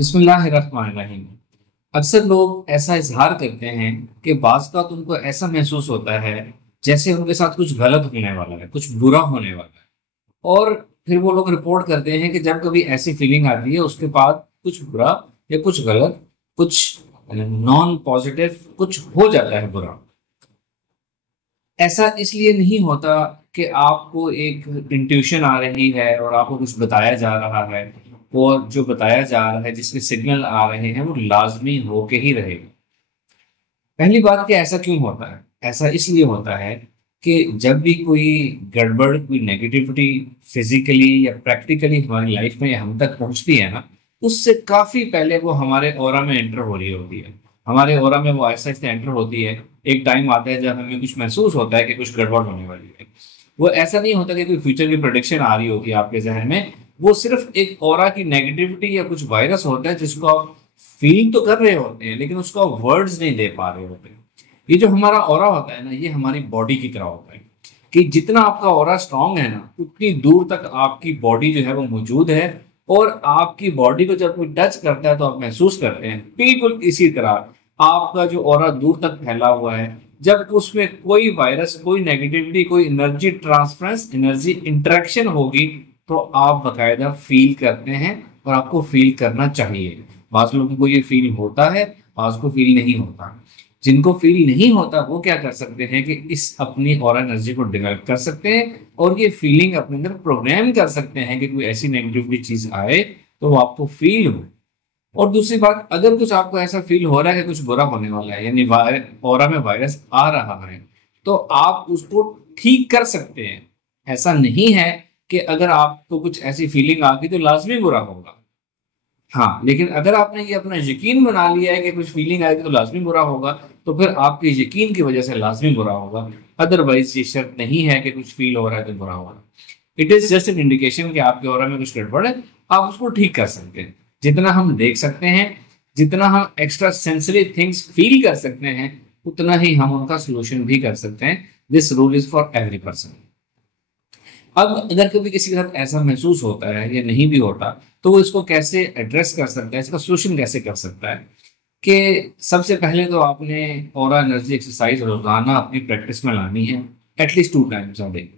बिस्मिल्लाहिर्रहमानिर्रहीम। अक्सर लोग ऐसा इजहार करते हैं कि बाज़ का उनको ऐसा महसूस होता है जैसे उनके साथ कुछ गलत होने वाला है, कुछ बुरा होने वाला है। और फिर वो लोग रिपोर्ट करते हैं कि जब कभी ऐसी फीलिंग आती है उसके बाद कुछ बुरा या कुछ गलत, कुछ नॉन पॉजिटिव कुछ हो जाता है बुरा। ऐसा इसलिए नहीं होता कि आपको एक इंट्यूशन आ रही है और आपको कुछ बताया जा रहा है, और जो बताया जा रहा है जिसके सिग्नल आ रहे हैं वो लाजमी होके ही रहेगा। पहली बात कि ऐसा क्यों होता है? ऐसा इसलिए होता है कि जब भी कोई गड़बड़, कोई नेगेटिविटी फिजिकली या प्रैक्टिकली हमारी लाइफ में हम तक पहुंचती है ना, उससे काफी पहले वो हमारे ऑरा में एंटर हो रही होती है। हमारे ऑरा में वो आहिस्ता आहिस्ता एंटर होती है। एक टाइम आता है जब हमें कुछ महसूस होता है कि कुछ गड़बड़ होने वाली है। वो ऐसा नहीं होता कि कोई फ्यूचर की प्रोडिक्शन आ रही होती है आपके जहन में। वो सिर्फ एक ऑरा की नेगेटिविटी या कुछ वायरस होता है जिसको आप फील तो कर रहे होते हैं लेकिन उसका वर्ड्स नहीं दे पा रहे होते। ये जो हमारा ऑरा होता है ना, ये हमारी बॉडी की तरह होता है कि जितना आपका ऑरा स्ट्रांग है ना, उतनी दूर तक आपकी बॉडी जो है वो मौजूद है। और आपकी बॉडी को जब कोई टच करता है तो आप महसूस करते हैं बिल्कुल इसी तरह आपका जो ऑरा दूर तक फैला हुआ है। जब उसमें कोई वायरस, कोई नेगेटिविटी, कोई एनर्जी ट्रांसफरेंस, एनर्जी इंटरेक्शन होगी तो आप बकायदा फील करते हैं, और आपको फील करना चाहिए। बाज़ लोगों को ये फील होता है, बाज़ को फील नहीं होता। जिनको फील नहीं होता वो क्या कर सकते हैं कि इस अपनी ऑरा एनर्जी को डेवलप कर सकते हैं और ये फीलिंग अपने अंदर प्रोग्राम कर सकते हैं कि कोई ऐसी नेगेटिव चीज आए तो वो आपको फील हो। और दूसरी बात, अगर कुछ आपको ऐसा फील हो रहा है कि कुछ बुरा होने वाला है, यानी ऑरा में वायरस आ रहा है, तो आप उसको ठीक कर सकते हैं। ऐसा नहीं है कि अगर आपको कुछ ऐसी फीलिंग आ गई तो लाजमी बुरा होगा। हाँ, लेकिन अगर आपने ये अपना यकीन बना लिया है कि कुछ फीलिंग आएगी तो लाजमी बुरा होगा, तो फिर आपके यकीन की वजह से लाजमी बुरा होगा। अदरवाइज ये शर्त नहीं है कि कुछ फील हो रहा है तो बुरा होगा। It is just an indication कि आपके ऑरा में कुछ गड़बड़ है। आप उसको ठीक कर सकते हैं। जितना हम देख सकते हैं, जितना हम एक्स्ट्रा सेंसरी थिंग्स फील कर सकते हैं, उतना ही हम उनका सोल्यूशन भी कर सकते हैं। This rule is for every person. अब अगर कभी किसी के साथ ऐसा महसूस होता है या नहीं भी होता, तो वो इसको कैसे एड्रेस कर सकता है, इसका सोल्यूशन कैसे कर सकता है? कि सबसे पहले तो आपने ऑरा एनर्जी एक्सरसाइज रोजाना अपनी प्रैक्टिस में लानी है, एटलीस्ट 2 टाइम्स अ डे।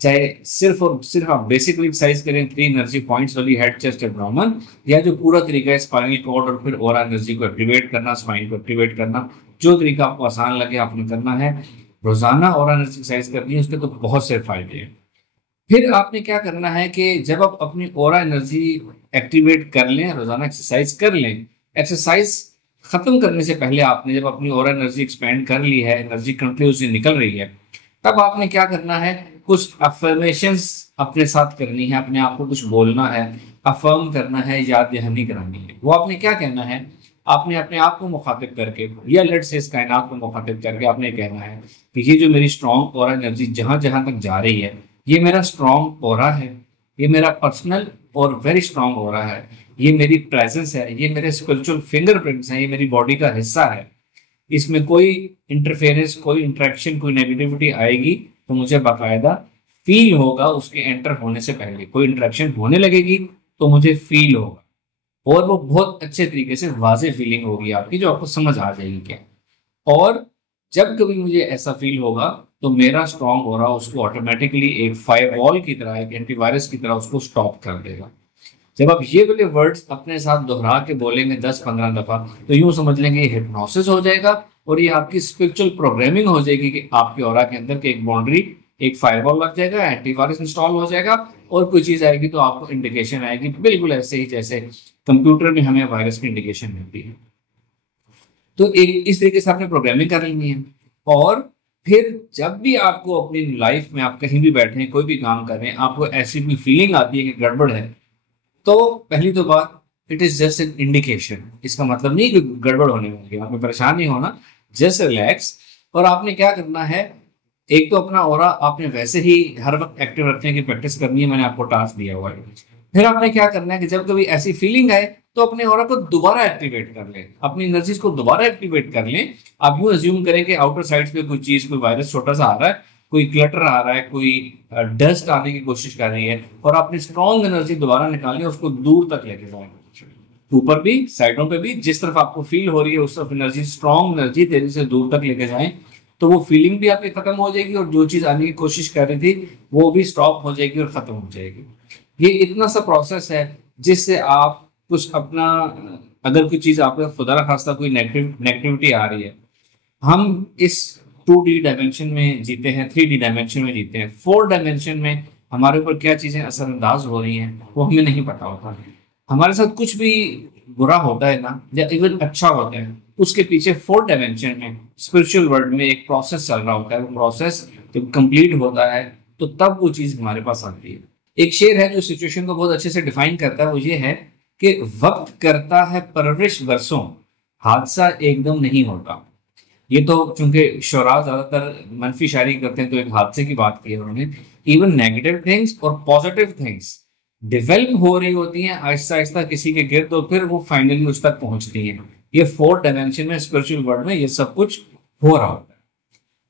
चाहे सिर्फ और सिर्फ आप बेसिकली एक्सरसाइज करें 3 एनर्जी पॉइंट्स वाली, हेड, चेस्ट, एब्डोमेन, या जो पूरा तरीका है स्पाइनल कॉर्ड और फिर ऑरा एनर्जी को एक्टिवेट करना, स्पाइन को एक्टिवेट करना, जो तरीका आपको आसान लगे आपने करना है। रोजाना ऑरा एनर्जी एक्सरसाइज करनी है, उसके तो बहुत से फायदे हैं। फिर आपने क्या करना है कि जब आप अपनी ऑरा एनर्जी एक्टिवेट कर लें, रोजाना एक्सरसाइज कर लें, एक्सरसाइज खत्म करने से पहले आपने जब अपनी ऑरा एनर्जी एक्सपेंड कर ली है, एनर्जी कंटिन्यूसली निकल रही है, तब आपने क्या करना है, कुछ अफर्मेशंस अपने साथ करनी है, अपने आप को कुछ बोलना है, अफर्म करना है, याद दहानी करानी है। वो आपने क्या कहना है? आपने अपने आप को मुखातिब करके या लेट से इस कायनात को मुखातिब करके आपने कहना है कि ये जो मेरी स्ट्रॉन्ग ऑरा एनर्जी जहां जहां तक जा रही है, ये मेरा स्ट्रॉन्ग ऑरा है, ये मेरा पर्सनल और वेरी स्ट्रॉन्ग ऑरा है, ये मेरी प्रेजेंस है, ये मेरे स्पिरिचुअल फिंगरप्रिंट्स हैं, ये मेरी बॉडी का हिस्सा है। इसमें कोई इंटरफेरेंस, कोई इंटरेक्शन, कोई नेगेटिविटी आएगी तो मुझे बाकायदा फील होगा। उसके एंटर होने से पहले कोई इंटरेक्शन होने लगेगी तो मुझे फील होगा, और वो बहुत अच्छे तरीके से वाज़ेह फीलिंग होगी आपकी, जो आपको समझ आ जाएगी क्या। और जब कभी मुझे ऐसा फील होगा तो मेरा स्ट्रांग हो रहा उसको ऑटोमेटिकली एक फायरवॉल की तरह, एक एंटीवायरस की तरह उसको स्टॉप कर देगा। जब आप ये वाले वर्ड्स अपने साथ दोहरा के बोलेंगे 10-15 दफा, तो यूं समझ लेंगे ये हिप्नोसिस हो जाएगा, और ये आपकी स्पिरिचुअल प्रोग्रामिंग हो जाएगी कि आपके ऑरा के अंदर के एक बाउंड्री, एक फायरवॉल लग जाएगा, एंटीवायरस इंस्टॉल हो जाएगा, और कोई चीज आएगी तो आपको इंडिकेशन आएगी, बिल्कुल ऐसे ही जैसे कंप्यूटर में हमें वायरस की इंडिकेशन मिलती है। तो एक इस तरीके से आपने प्रोग्रामिंग कर लेनी है। और फिर जब भी आपको अपनी लाइफ में, आप कहीं भी बैठे हैं, कोई भी काम कर रहे हैं, आपको ऐसी भी फीलिंग आती है कि गड़बड़ है, तो पहली तो बात, it is just an indication. इसका मतलब नहीं कि गड़बड़ होने वाली है, आपको परेशान नहीं होना, जस्ट रिलैक्स। और आपने क्या करना है, एक तो अपना ऑरा आपने वैसे ही हर वक्त एक्टिव रखने की प्रैक्टिस करनी है, मैंने आपको टास्क दिया हुआ है। फिर आपने क्या करना है कि जब कभी ऐसी फीलिंग आए तो अपने ऑरा को दोबारा एक्टिवेट कर लें, अपनी एनर्जीज को दोबारा एक्टिवेट कर लें। आप यूं अज्यूम करें कि आउटर साइड पे कोई चीज, कोई वायरस छोटा सा आ रहा है, कोई क्लटर आ रहा है, कोई डस्ट आने की कोशिश कर रही है, और आपने स्ट्रॉन्ग एनर्जी दोबारा निकालनी है, उसको दूर तक लेके जाएंगे। ऊपर भी, साइडों पे भी, जिस तरफ आपको फील हो रही है उस तरफ एनर्जी, स्ट्रॉन्ग एनर्जी तेजी से दूर तक लेके जाएं, तो वो फीलिंग भी आपकी खत्म हो जाएगी और जो चीज आने की कोशिश कर रही थी वो भी स्टॉप हो जाएगी और खत्म हो जाएगी। ये इतना सा प्रोसेस है जिससे आप कुछ अपना, अगर कोई चीज आपका खुदा न खास्ता कोई नेगेटिविटी आ रही है, हम इस 2D डायमेंशन में जीते हैं, 3D डायमेंशन में जीते हैं, 4 डायमेंशन में हमारे ऊपर क्या चीजें असरअंदाज हो रही हैं वो हमें नहीं पता होता। हमारे साथ कुछ भी बुरा होता है ना, या इवन अच्छा होता है, उसके पीछे 4 डायमेंशन में स्पिरिचुअल वर्ल्ड में एक प्रोसेस चल रहा होता है। वो प्रोसेस जब कंप्लीट होता है तो तब वो चीज हमारे पास आती है। एक शेर है जो सिचुएशन को बहुत अच्छे से डिफाइन करता है, वो ये है कि वक्त करता है परवरिश बरसों, हादसा एकदम नहीं होता। ये तो चूंकि शुरा ज्यादातर मनफी शायरी करते हैं तो एक हादसे की बात की है उन्होंने। इवन नेगेटिव थिंग्स और पॉजिटिव थिंग्स डेवलप हो रही होती हैं आहिस्ता आहिस्ता किसी के गिर्द, और फिर वो फाइनली उस तक पहुंचती हैं। ये 4 डायमेंशन में स्पिरिचुअल वर्ल्ड में ये सब कुछ हो रहा होता है।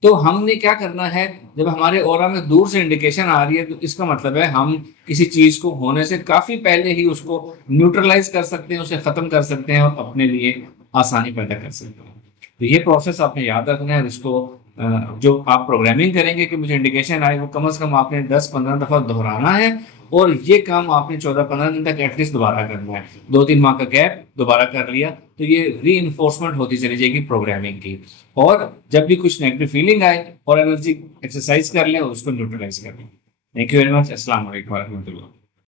तो हमने क्या करना है, जब हमारे ऑरा में दूर से इंडिकेशन आ रही है तो इसका मतलब है हम किसी चीज को होने से काफी पहले ही उसको न्यूट्रलाइज कर सकते हैं, उसे खत्म कर सकते हैं और अपने लिए आसानी पैदा कर सकते हैं। तो ये प्रोसेस आपने याद रखना है। इसको जो आप प्रोग्रामिंग करेंगे कि मुझे इंडिकेशन आए, वो कम से कम आपने 10-15 दफा दोहराना है, और ये काम आपने 14-15 दिन तक एटलीस्ट दोबारा करना है। 2-3 माह का गैप, दोबारा कर लिया तो ये री इन्फोर्समेंट होती चली जाएगी प्रोग्रामिंग की। और जब भी कुछ नेगेटिव फीलिंग आए और एनर्जी एक्सरसाइज कर लें, उसको न्यूट्रलाइज कर लें। Thank you very much. अस्सलाम वालेकुम।